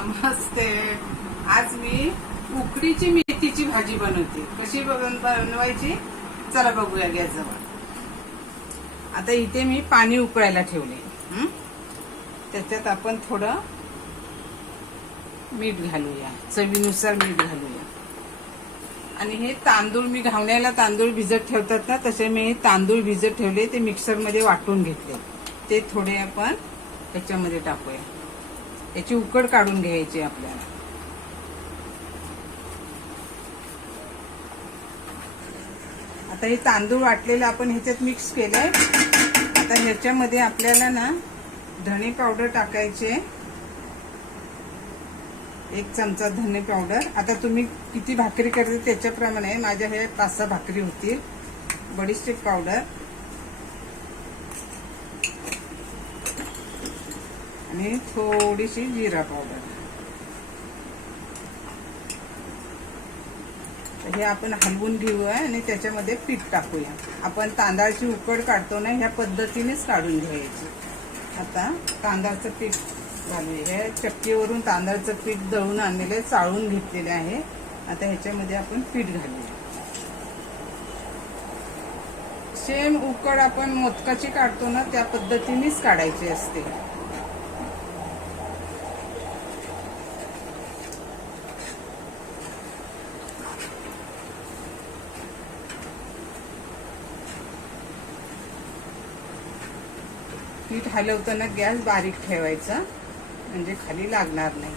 नमस्ते. आज मी उकडीची मेथीची भाजी बनवते. कशी बनवायची चला बघूया गॅस जवळ. आता इथे मी पाणी उकळायला ठेवले. त्याच्यात आपण थोडं मीठ घालूया, चवीनुसार मीठ घालूया. आणि हे तांदूळ मी घावण्याला तांदूळ भिजत ठेवतात ना, तसे मी तांदूळ भिजत ठेवले, ते मिक्सर मध्ये वाटून घेतले. ते थोडे आपण त्याच्यामध्ये टाकूया. याची उकड काढून घ्यायची आपल्याला. आता हे तांदूळ वाटलेलं आपण ह्याच्यात मिक्स केलंय. आता ह्याच्यामध्ये आपल्याला ना धणे पावडर टाकायचे, 1 चमचा धने पावडर. आता तुम्ही किती भाकरी करते त्याच्याप्रमाणे, माझ्या हे 5-6 भाकरी होतील. बडीशेप पावडर आणि थोडीशी जिरा पावडर. हे आपण हलवून घेऊया आणि त्याच्यामध्ये पीठ टाकूया. आपण तांदळाची उकड काढतो ना, ह्या पद्धतीनेच काढून घ्यायची. आता तांदळाचं पीठ घालूया. हे चक्कीवरून तांदळाचं पीठ दळून आणलेले, चाळून घेतलेले आहे. आता ह्याच्यामध्ये आपण पीठ घालूया. सेम उकड आपण मोदकाची काढतो ना, त्या पद्धतीनेच काढायची असते. पीठ हलवताना गॅस बारीक ठेवायचा, म्हणजे खाली लागणार नाही.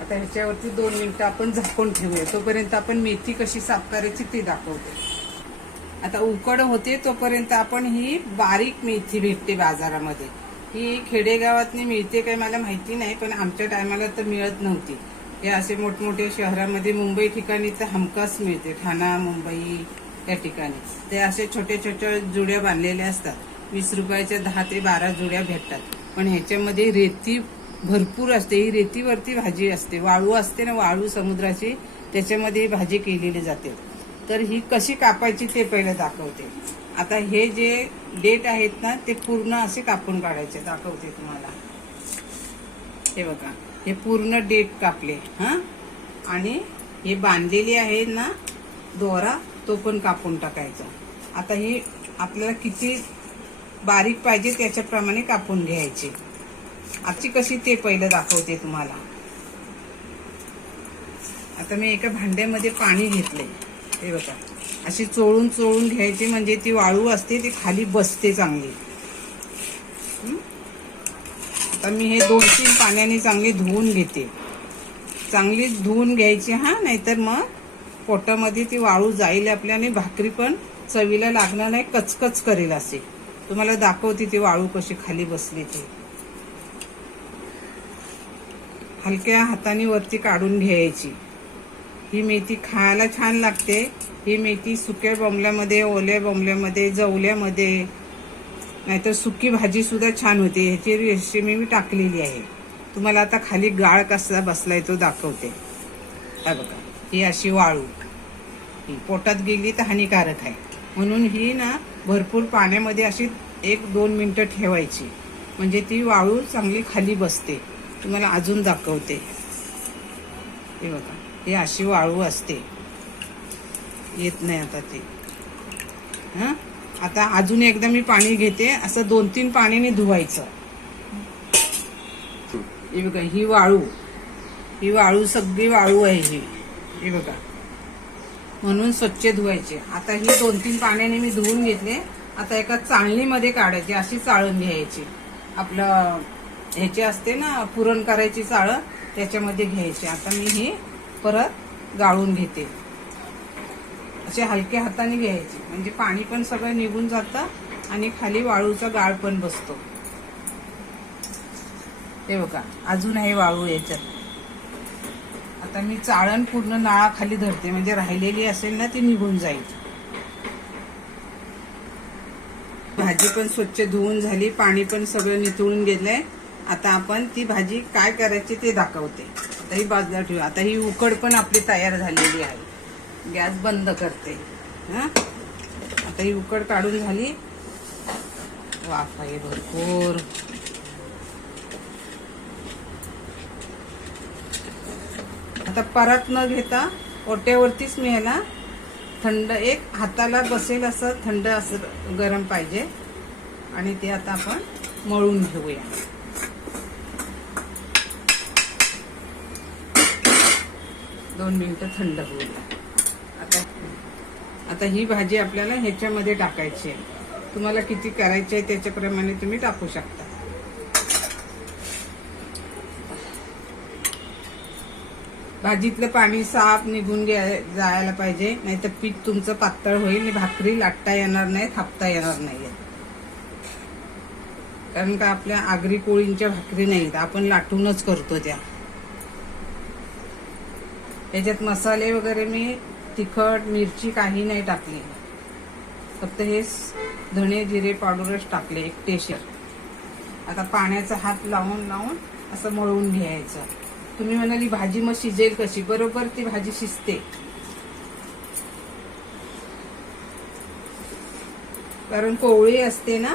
आता ह्याच्यावरती 2 मिनिटं आपण झाकून ठेवूया. तोपर्यंत आपण मेथी कशी साफ करायची ते दाखवते. आता उकड होते तोपर्यंत आपण ही बारीक मेथी भेटते बाजारामध्ये. ही खेडेगावातनी मिळते काय मला माहिती नाही, पण आमच्या टायमाला तर मिळत नव्हती. हे असे मोठमोठ्या शहरामध्ये, मुंबई ठिकाणी तर हमखास मिळते. ठाणा, मुंबई या ठिकाणी ते असे छोटे छोटे जुड्या बांधलेल्या असतात. 20 रुपयाच्या 10 ते 12 जुड्या भेटतात. पण ह्याच्यामध्ये रेती भरपूर असते. ही रेतीवरती भाजी असते. वाळू असते ना, वाळू समुद्राची, त्याच्यामध्ये भाजी केलेली जाते. तर ही कशी कापायची ते पहिलं दाखवते. आता हे जे डेट आहेत ना, ते पूर्ण असे कापून काढायचे. दाखवते तुम्हाला. हे बघा, हे पूर्ण डेट कापले. आणि हे बांधलेली आहे ना दोरा, तो पण कापून टाकायचा. आता ही आपल्याला किती बारीक पाहिजे त्याच्याप्रमाणे कापून घ्यायची. आजची कशी ते पहिलं दाखवते तुम्हाला. आता मी एका भांड्यामध्ये पाणी घेतले. हे बघा, अशी चोळून चोळून घ्यायची, म्हणजे ती वाळू असते ती खाली बसते चांगली. आता मी हे 2-3 पाण्याने चांगली धुवून घेते. चांगली धुवून घ्यायची नाहीतर मग पोटामध्ये ती वाळू जाईल आपल्या, आणि भाकरी पण चवीला लागणार नाही, कचकच करेल असे. तुम्हाला दाखवते ती वाळू कशी खाली बसली ती. हलक्या हाताने वरती काढून घ्यायची. ही मेथी खायला छान लागते. ही मेथी सुक्या बोंबल्यामध्ये, ओल्या बोंबल्यामध्ये, जवल्यामध्ये, नाहीतर सुकी भाजी सुद्धा छान होते. ह्याची रेसिपी मी टाकलेली आहे. तुम्हाला आता खाली गाळ कसा बसलाय तो दाखवते. हा बघा, ही अशी वाळू ही पोटात गेली तर हानिकारक आहे. म्हणून ही ना भरपूर पाण्यामध्ये अशी 1-2 मिनिटं ठेवायची, म्हणजे ती वाळू चांगली खाली बसते. तुम्हाला अजून दाखवते. हे बघा, ही अशी वाळू असते. येत नाही आता ते. आता अजून एकदा मी पाणी घेते. असं 2-3 पाण्याने धुवायचं. हे बघा, ही वाळू सगळी वाळू आहे ही. हे बघा, म्हणून स्वच्छ धुवायचे. आता ही 2-3 पाण्याने मी धुवून घेतले. आता एका चाळणीमध्ये काढायची, अशी चाळून घ्यायची. आपलं ह्याची असते ना पुरण करायची चाळण, त्याच्यामध्ये घ्यायची. आता मी ही परत गाळून घेते. असे हलक्या हाताने घ्यायचे, म्हणजे पाणी पण सगळं निघून जातं आणि खाली वाळूचा गाळ पण बसतो. हे बघा, अजून आहे वाळू याच्यात. आता मी चाळण पूर्ण नाळाखाली धरते, म्हणजे राहिलेली असेल ना ती निघून जाईल. भाजी पण स्वच्छ धुवून झाली, पाणी पण सगळं निथळून गेलंय. आता आपण ती भाजी काय करायची ते दाखवते. आता ही बाजूला ठेवू. आता ही उकड पण आपली तयार झालेली आहे. गॅस बंद करते. हा, आता ही उकड काढून झाली. वाफ आहे भरपूर. आता परत न घेता ओट्यावरतीच मी ह्याला थंड, एक हाताला बसेल असं थंड असं गरम पाहिजे. आणि ते आता आपण मळून घेऊया. दोन मिनिटं थंड होऊ द्या. आता ही भाजी आपल्याला ह्याच्यामध्ये टाकायची आहे. तुम्हाला किती करायची आहे त्याच्याप्रमाणे तुम्ही टाकू शकता. भाजीतलं पाणी साफ निघून जायला पाहिजे, नाहीतर पीठ तुमचं पातळ होईल आणि भाकरी लाटता येणार नाही, थापता येणार नाही. कारण का आपल्या आगरी कोळींच्या भाकरी नाहीत, आपण लाटूनच करतो त्या. याच्यात मसाले वगैरे मी तिखट मिरची काही नाही टाकली, फक्त हे धणे जिरे पावडरच टाकले एकटेशर. आता पाण्याचा हात लावून लावून असं मळून घ्यायचं. तुम्ही म्हणाली भाजी मग शिजेल कशी? बरोबर ती भाजी शिजते, कारण कोवळी असते ना.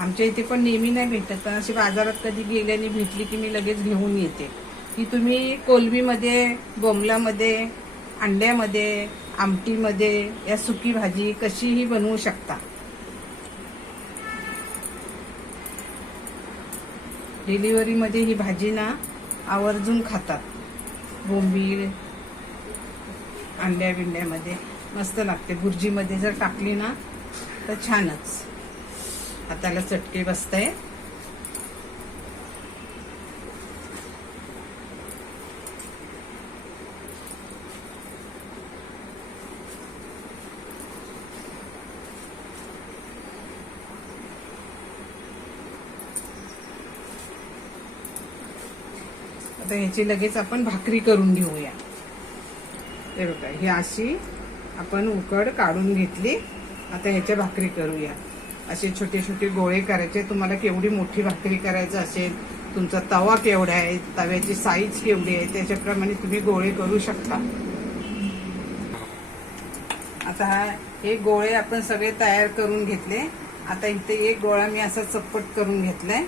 आमच्या इथे पण नेहमी नाही भेटत, पण अशी बाजारात कधी गेल्याने भेटली की मी लगेच घेऊन येते. ही तुम्ही कोलमीमध्ये, बोंबलामध्ये, अंड्यामध्ये, आमटीमध्ये या सुकी भाजी कशीही बनवू शकता. डिलिव्हरीमध्ये ही भाजी ना आवर्जून खातात. बोंबील अंड्या बिंड्यामध्ये मस्त लागते. भुर्जीमध्ये जर टाकली ना तर छानच. हाताला चटके बसताय. आता ह्याची लगेच आपण भाकरी करून घेऊया. हे बघा, ही अशी आपण उकड काढून घेतली. आता ह्याच्या भाकरी करूया. असे छोटे छोटे गोळे करायचे. तुम्हाला केवढी मोठी भाकरी करायचं असेल, तुमचा तवा केवढा आहे, तव्याची साईज केवढी आहे, त्याच्याप्रमाणे तुम्ही गोळे करू शकता. आता हे गोळे आपण सगळे तयार करून घेतले. आता इथे एक गोळा मी असा चप्पट करून घेतलाय.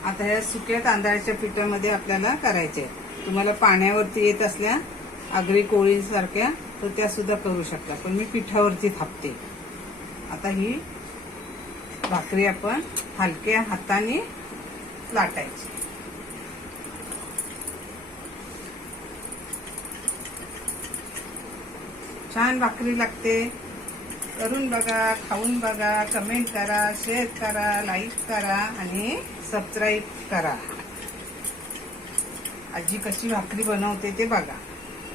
आता ह्या सुक्या तांदळाच्या पिठामध्ये आपल्याला करायचे. तुम्हाला पाण्यावरती येत असल्या आगरी कोळीसारख्या तर त्या सुद्धा करू शकता, पण मी पिठावरती थापते. आता ही भाकरी आपण हलक्या हाताने लाटायची. छान भाकरी लागते. करून बघा, खाऊन बघा, कमेंट करा, शेअर करा, लाईक करा आणि सबस्क्राईब करा. आजी कशी भाकरी बनवते ते बघा.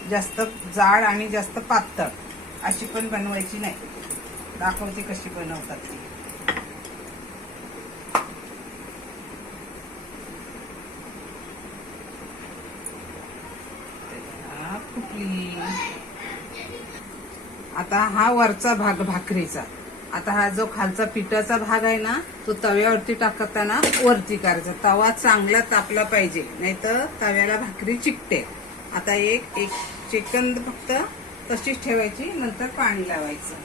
जास्त जाड आणि जास्त पातळ अशी पण बनवायची नाही. दाखवते कशी बनवतात ती. फुटली. आता हा वरचा भाग भाकरीचा. आता हा जो खालचा पिठाचा भाग आहे ना, तो तव्यावरती टाकताना वरती करायचा. तवा चांगला तापला पाहिजे, नाहीतर तव्याला भाकरी चिकटे. आता एक सेकंद फक्त तशीच ठेवायची, नंतर पाणी लावायचं.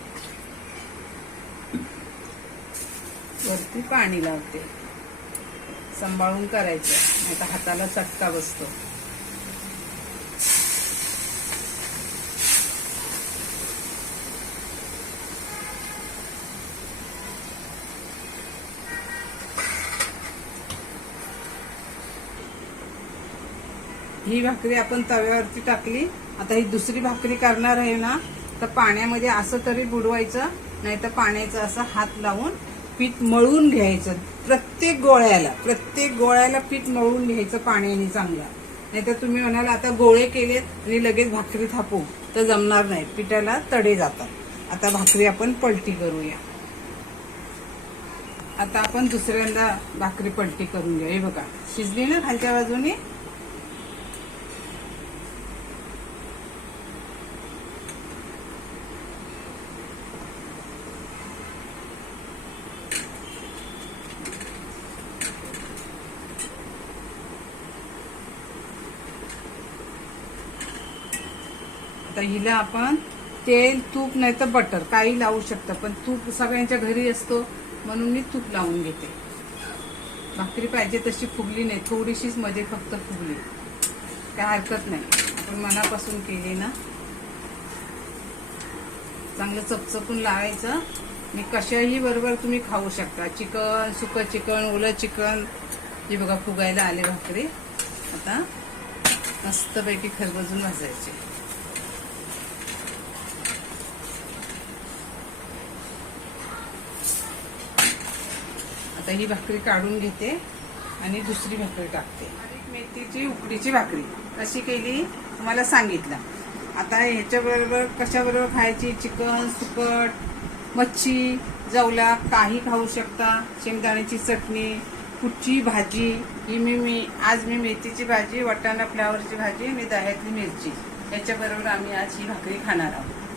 वरती पाणी लावते. सांभाळून करायचं, नाहीतर हाताला चटका बसतो. ही भाकरी आपण तव्यावरती टाकली. आता ही दुसरी भाकरी करणार आहे ना, तर पाण्यामध्ये असं तरी बुडवायचं, नाहीतर पाण्याचा असा हात लावून पीठ मळून घ्यायचं. प्रत्येक गोळ्याला पीठ मळून घ्यायचं पाण्याने चांगलं. नाहीतर तुम्ही म्हणाल आता गोळे केलेत आणि लगेच भाकरी थापू, तर जमणार नाही, पिठाला तडे जातात. आता भाकरी आपण पलटी करूया. आता आपण दुसऱ्यांदा भाकरी पलटी करून घेऊ. हे बघा, शिजली ना खालच्या बाजूने. आता हिला आपण तेल तूप नाही तर बटर काही लावू शकतं, पण तूप सगळ्यांच्या घरी असतो म्हणून मी तूप लावून घेते. भाकरी पाहिजे तशी फुगली नाही, थोडीशीच मध्ये फक्त फुगली, काय हरकत नाही. आपण मनापासून केली ना. चांगलं चपचपून लावायचं. मी कशाही बरोबर तुम्ही खाऊ शकता. चिकन, सुकं चिकन, ओलं चिकन. हे बघा फुगायला आले भाकरी. आता मस्तपैकी खरबजून भाजायचे. आता ही भाकरी काढून घेते आणि दुसरी भाकरी टाकते. मेथीची उकडीची भाकरी कशी केली तुम्हाला सांगितलं. आता ह्याच्याबरोबर कशाबरोबर खायची, चिकन, सुकट, मच्छी, जवला काही खाऊ शकता. शेंगदाण्याची चटणी, कुठची भाजी. ही आज मी मेथीची भाजी, वाटाणा फ्लावरची भाजी आणि दह्यातली मिरची याच्याबरोबर आम्ही आज ही भाकरी खाणार आहोत.